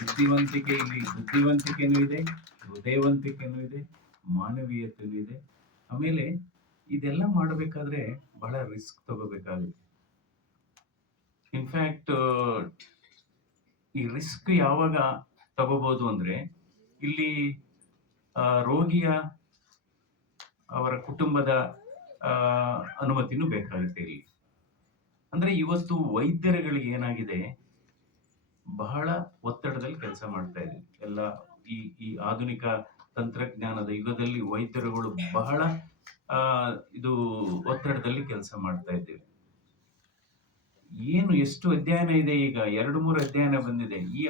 ಇಲ್ಲಿ ಬುದ್ಧಿವಂತಿಕೆನೂ ಇದೆ, ಹೃದಯವಂತಿಕೆನೂ ಇದೆ, ಮಾನವೀಯತೆನೂ ಇದೆ. ಆಮೇಲೆ ಇದೆಲ್ಲ ಮಾಡಬೇಕಾದ್ರೆ ಬಹಳ ರಿಸ್ಕ್ ತಗೋಬೇಕಾಗುತ್ತೆ. ಇನ್ಫ್ಯಾಕ್ಟ್ ಈ ರಿಸ್ಕ್ ಯಾವಾಗ ತಗೋಬಹುದು ಅಂದ್ರೆ ಇಲ್ಲಿ ರೋಗಿಯ ಅವರ ಕುಟುಂಬದ ಅನುಮತಿನೂ ಬೇಕಾಗುತ್ತೆ ಇಲ್ಲಿ. ಅಂದ್ರೆ ಇವತ್ತು ವೈದ್ಯರುಗಳಿಗೆ ಏನಾಗಿದೆ, ಬಹಳ ಒತ್ತಡದಲ್ಲಿ ಕೆಲಸ ಮಾಡ್ತಾ ಇದೆ ಎಲ್ಲ. ಈ ಆಧುನಿಕ ತಂತ್ರಜ್ಞಾನದ ಯುಗದಲ್ಲಿ ವೈದ್ಯರುಗಳು ಬಹಳ ಇದು ಒತ್ತಡದಲ್ಲಿ ಕೆಲಸ ಮಾಡ್ತಾ ಇದ್ದೇವೆ. ಎಷ್ಟು ಅಧ್ಯಯನ ಇದೆ, ಈಗ 2-3 ಅಧ್ಯಯನ ಬಂದಿದೆ. ಈ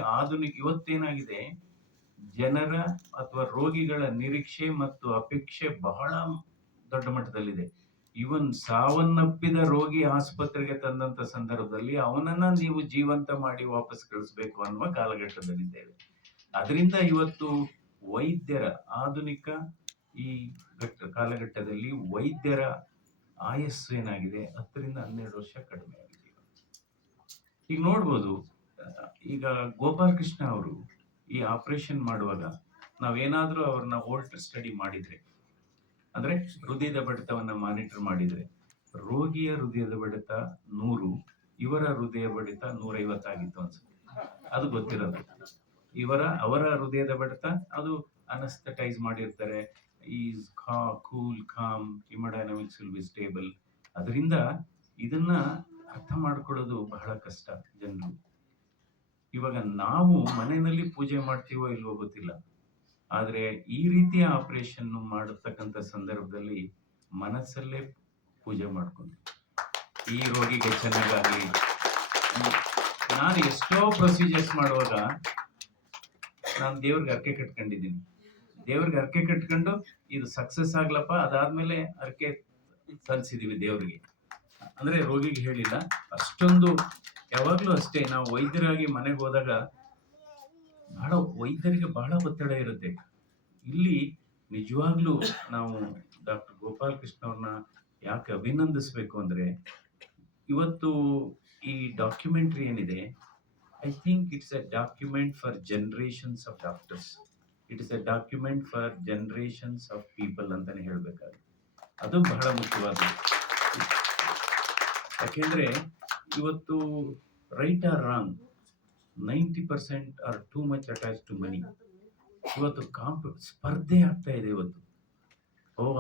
ಇವತ್ತೇನಾಗಿದೆ, ಜನರ ಅಥವಾ ರೋಗಿಗಳ ನಿರೀಕ್ಷೆ ಮತ್ತು ಅಪೇಕ್ಷೆ ಬಹಳ ದೊಡ್ಡ ಮಟ್ಟದಲ್ಲಿದೆ. ಇವನ್ ಸಾವನ್ನಪ್ಪಿದ ರೋಗಿ ಆಸ್ಪತ್ರೆಗೆ ತಂದಂತ ಸಂದರ್ಭದಲ್ಲಿ ಅವನನ್ನ ನೀವು ಜೀವಂತ ಮಾಡಿ ವಾಪಸ್ ಕಳಿಸ್ಬೇಕು ಅನ್ನುವ ಕಾಲಘಟ್ಟದಲ್ಲಿದ್ದೇವೆ. ಅದರಿಂದ ಇವತ್ತು ವೈದ್ಯರ ಆಧುನಿಕ ಈ ಕಾಲಘಟ್ಟದಲ್ಲಿ ವೈದ್ಯರ ಆಯಸ್ಸು ಏನಾಗಿದೆ, 10-12 ವರ್ಷ ಕಡಿಮೆ ಆಗಿದೆ. ಈಗ ನೋಡ್ಬೋದು, ಈಗ ಗೋಪಾಲಕೃಷ್ಣ ಅವರು ಈ ಆಪರೇಷನ್ ಮಾಡುವಾಗ ನಾವೇನಾದ್ರೂ ಅವ್ರನ್ನ ವೋಲ್ಟ್ ಸ್ಟಡಿ ಮಾಡಿದ್ರೆ, ಅಂದ್ರೆ ಹೃದಯದ ಬಡಿತವನ್ನ ಮಾನಿಟರ್ ಮಾಡಿದ್ರೆ, ರೋಗಿಯ ಹೃದಯದ ಬಡಿತ 100, ಇವರ ಹೃದಯ ಬಡಿತ 150 ಆಗಿತ್ತು ಅನ್ಸುತ್ತೆ. ಅದು ಗೊತ್ತಿರೋದು. ಅವರ ಹೃದಯದ ಬಡಿತ ಅದು ಅನಸ್ಥಟೈಸ್ ಮಾಡಿರ್ತಾರೆ. Is cool, calm, haemodynamics will be stable. ಅದರಿಂದ ಇದನ್ನ ಅರ್ಥ ಮಾಡ್ಕೊಳ್ಳೋದು ಬಹಳ ಕಷ್ಟ ಜನರು. ಇವಾಗ ನಾವು ಮನೆಯಲ್ಲಿ ಪೂಜೆ ಮಾಡ್ತೀವೋ ಇಲ್ವೋ ಗೊತ್ತಿಲ್ಲ, ಆದ್ರೆ ಈ ರೀತಿಯ ಆಪರೇಷನ್ ಮಾಡತಕ್ಕಂಥ ಸಂದರ್ಭದಲ್ಲಿ ಮನಸ್ಸಲ್ಲೇ ಪೂಜೆ ಮಾಡ್ಕೊಂಡು ಈ ರೋಗಿಗೆ ಚೆನ್ನಾಗಾಗಿ. ನಾನು ಎಷ್ಟೋ ಪ್ರೊಸೀಜರ್ಸ್ ಮಾಡುವಾಗ ನಾನು ದೇವ್ರಿಗೆ ಅರ್ಕೆ ಕಟ್ಕೊಂಡಿದ್ದೀನಿ. ದೇವ್ರಿಗೆ ಅರ್ಕೆ ಕಟ್ಕೊಂಡು ಇದು ಸಕ್ಸಸ್ ಆಗ್ಲಪ್ಪ, ಅದಾದ್ಮೇಲೆ ಅರ್ಕೆ ಸಲ್ಲಿಸಿದೀವಿ ದೇವ್ರಿಗೆ. ಅಂದ್ರೆ ರೋಗಿಗೆ ಹೇಳಿಲ್ಲ. ಅಷ್ಟೊಂದು ಯಾವಾಗ್ಲೂ ಅಷ್ಟೇ, ನಾವು ವೈದ್ಯರಾಗಿ ಮನೆಗೆ ಹೋದಾಗ ವೈದ್ಯರಿಗೆ ಬಹಳ ಒತ್ತಡ ಇರುತ್ತೆ. ಇಲ್ಲಿ ನಿಜವಾಗ್ಲೂ ನಾವು ಡಾಕ್ಟರ್ ಗೋಪಾಲಕೃಷ್ಣ ಅವ್ರನ್ನ ಯಾಕೆ ಅಭಿನಂದಿಸ್ಬೇಕು ಅಂದ್ರೆ, ಇವತ್ತು ಈ ಡಾಕ್ಯುಮೆಂಟ್ರಿ ಏನಿದೆ, I think it's a document for generations of doctors. It is a document for generations of people ಅಂತಾನೆ ಹೇಳ್ಬೇಕಾದ್ರೆ ಅದು ಬಹಳ ಮುಖ್ಯವಾದ. ಯಾಕೆಂದ್ರೆ ಇವತ್ತು right or wrong, 90% are too much attach to money. ಇವತ್ತು ಸ್ಪರ್ಧೆ ಆಗ್ತಾ ಇದೆ. ಇವತ್ತು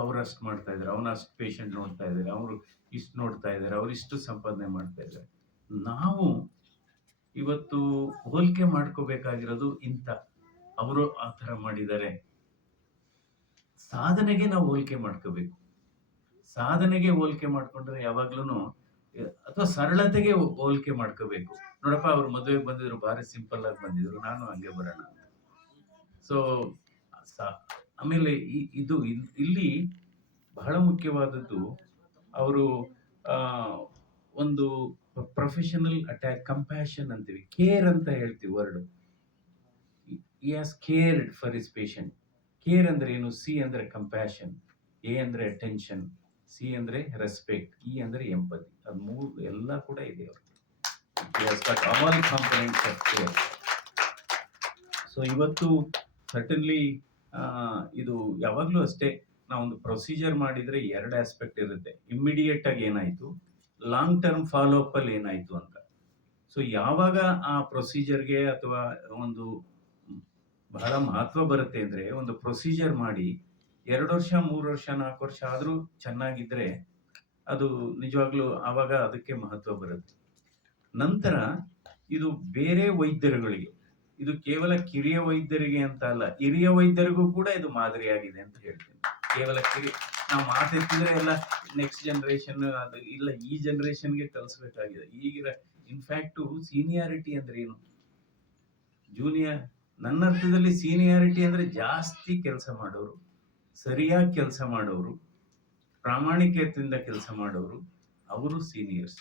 ಅವ್ರು ಅಷ್ಟು ಮಾಡ್ತಾ ಇದ್ದಾರೆ, ಅವನ ಅಷ್ಟು ಪೇಷಂಟ್ ನೋಡ್ತಾ ಇದ್ದಾರೆ, ಅವರು ಇಷ್ಟು ನೋಡ್ತಾ ಇದ್ದಾರೆ, ಅವ್ರು ಇಷ್ಟು ಸಂಪಾದನೆ ಮಾಡ್ತಾ ಇದ್ದಾರೆ. ನಾವು ಇವತ್ತು ಹೋಲಿಕೆ ಮಾಡ್ಕೋಬೇಕಾಗಿರೋದು ಅವರು ಆ ಥರ ಮಾಡಿದ್ದಾರೆ. ಸಾಧನೆಗೆ ನಾವು ಹೋಲಿಕೆ ಮಾಡ್ಕೋಬೇಕು. ಸಾಧನೆಗೆ ಹೋಲಿಕೆ ಮಾಡ್ಕೊಂಡ್ರೆ ಯಾವಾಗ್ಲೂ, ಅಥವಾ ಸರಳತೆಗೆ ಹೋಲಿಕೆ ಮಾಡ್ಕೋಬೇಕು. ನೋಡಪ್ಪ, ಅವ್ರು ಮದುವೆಗೆ ಬಂದಿದ್ರು, ಭಾರಿ ಸಿಂಪಲ್ ಆಗಿ ಬಂದಿದ್ರು, ನಾನು ಹಂಗೆ ಬರೋಣ. ಸೊ ಆಮೇಲೆ ಇಲ್ಲಿ ಬಹಳ ಮುಖ್ಯವಾದದ್ದು, ಅವರು ಒಂದು ಪ್ರೊಫೆಷನಲ್ ಅಟ್ಯಾಕ್, ಕಂಪ್ಯಾಷನ್ ಅಂತೀವಿ, ಕೇರ್ ಅಂತ ಹೇಳ್ತೀವಿ word. he has cared for his patient. Care ಅಂದ್ರೆ ಏನು? ಸಿ ಅಂದ್ರೆ ಕಂಪ್ಯಾಷನ್, ಎ ಅಂದ್ರೆ ಅಟೆನ್ಷನ್, ಸಿ ಅಂದ್ರೆ ರೆಸ್ಪೆಕ್ಟ್, ಇ ಅಂದ್ರೆ ಎಂಪತಿ. ಅದು 3 ಎಲ್ಲ ಕೂಡ ಇದೆ ಅವ್ರಿಗೆ. he has got all components of care. So ಇವತ್ತು ಸರ್ಟನ್ಲಿ ಇದು ಯಾವಾಗ್ಲೂ ಅಷ್ಟೇ, ನಾವೊಂದು ಪ್ರೊಸೀಜರ್ ಮಾಡಿದ್ರೆ 2 ಆಸ್ಪೆಕ್ಟ್ ಇರುತ್ತೆ. ಇಮ್ಮಿಡಿಯೇಟ್ ಆಗಿ ಏನಾಯ್ತು, ಲಾಂಗ್ ಟರ್ಮ್ ಫಾಲೋ ಅಪ್ ಅಲ್ಲಿ ಏನಾಯ್ತು ಅಂತ. ಸೊ ಯಾವಾಗ ಆ ಪ್ರೊಸೀಜರ್ಗೆ ಅಥವಾ ಒಂದು ಬಹಳ ಮಹತ್ವ ಬರುತ್ತೆ ಅಂದ್ರೆ, ಒಂದು ಪ್ರೊಸೀಜರ್ ಮಾಡಿ 2 ವರ್ಷ, 3 ವರ್ಷ, 4 ವರ್ಷ ಆದ್ರೂ ಚೆನ್ನಾಗಿದ್ರೆ ಅದು ನಿಜವಾಗ್ಲೂ ಆವಾಗ ಅದಕ್ಕೆ ಮಹತ್ವ ಬರುತ್ತೆ. ನಂತರ ಇದು ಬೇರೆ ವೈದ್ಯರುಗಳಿಗೆ, ಇದು ಕೇವಲ ಕಿರಿಯ ವೈದ್ಯರಿಗೆ ಅಂತ ಅಲ್ಲ, ಹಿರಿಯ ವೈದ್ಯರಿಗೂ ಕೂಡ ಇದು ಮಾದರಿಯಾಗಿದೆ ಅಂತ ಹೇಳ್ತೀನಿ. ಕೇವಲ ನಾವು ಮಾತೆತ್ತಿದ್ರೆ ಎಲ್ಲ ನೆಕ್ಸ್ಟ್ ಜನರೇಷನ್ ಅದು ಇಲ್ಲ, ಈ ಜನರೇಷನ್ಗೆ ಕಲಿಸ್ಬೇಕಾಗಿದೆ. ಈಗಿನ ಇನ್ಫ್ಯಾಕ್ಟ್ ಸೀನಿಯಾರಿಟಿ ಅಂದ್ರೆ ಏನು? ಜೂನಿಯರ್, ನನ್ನ ಅರ್ಥದಲ್ಲಿ ಸೀನಿಯಾರಿಟಿ ಅಂದ್ರೆ ಜಾಸ್ತಿ ಕೆಲಸ ಮಾಡೋರು, ಸರಿಯಾಗಿ ಕೆಲಸ ಮಾಡೋರು, ಪ್ರಾಮಾಣಿಕತೆಯಿಂದ ಕೆಲಸ ಮಾಡೋರು, ಅವರು ಸೀನಿಯರ್ಸ್.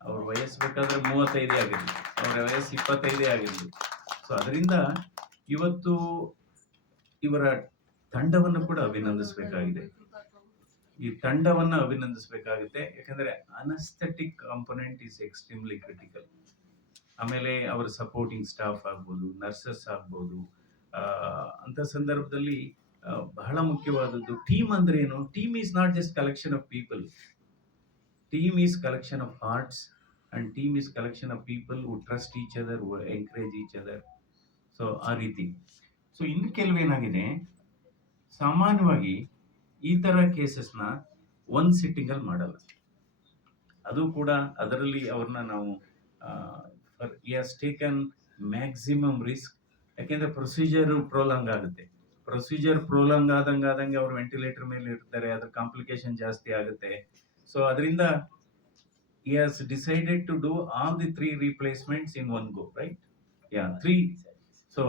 ಅವ್ರ ವಯಸ್ಸು ಬೇಕಾದ್ರೆ 35 ಆಗಿರ್ಲಿ, ಅವ್ರ ವಯಸ್ಸು 25 ಆಗಿರ್ಲಿ. ಸೊ ಅದರಿಂದ ಇವತ್ತು ಇವರ ತಂಡವನ್ನು ಕೂಡ ಅಭಿನಂದಿಸಬೇಕಾಗಿದೆ. ಈ ತಂಡವನ್ನ ಅಭಿನಂದಿಸಬೇಕಾಗುತ್ತೆ. ಯಾಕಂದ್ರೆ anaesthetic component is extremely critical. ಆಮೇಲೆ ಅವರ ಸಪೋರ್ಟಿಂಗ್ ಸ್ಟಾಫ್ ಆಗ್ಬೋದು, ನರ್ಸಸ್ ಆಗ್ಬೋದು. ಆ, ಅಂತ ಸಂದರ್ಭದಲ್ಲಿ ಬಹಳ ಮುಖ್ಯವಾದದ್ದು ಟೀಮ್ ಅಂದ್ರೆ ಏನು? Team is not just collection of people. Team is collection of hearts and team is collection of people who trust each other, who encourage each other. So ಆ ರೀತಿ. ಸೊ ಇನ್ನು ಕೆಲವೇನಾಗಿದೆ, ಸಾಮಾನ್ಯವಾಗಿ ಈ ತರ ಕೇಸಸ್ನ ಒಂದ್ ಸಿಟ್ಟಿಂಗ್ ಅಲ್ಲಿ ಮಾಡಲ್ಲ. ಅದು ಕೂಡ ಅದರಲ್ಲಿ ಅವ್ರನ್ನ ನಾವು ಟೇಕನ್ ಮ್ಯಾಕ್ಸಿಮಮ್ ರಿಸ್ಕ್. ಯಾಕೆಂದ್ರೆ ಪ್ರೊಸೀಜರ್ ಪ್ರೋಲಾಂಗ್ ಆಗುತ್ತೆ. ಪ್ರೊಸೀಜರ್ ಪ್ರೋಲಾಂಗ್ ಆದಂಗೆ ಅವ್ರು ವೆಂಟಿಲೇಟರ್ ಮೇಲೆ ಇರ್ತಾರೆ, ಅದ್ರ ಕಾಂಪ್ಲಿಕೇಶನ್ ಜಾಸ್ತಿ ಆಗುತ್ತೆ. ಸೊ ಅದರಿಂದ he has decided to do all the 3 replacements in one go, right? Yeah, 3. So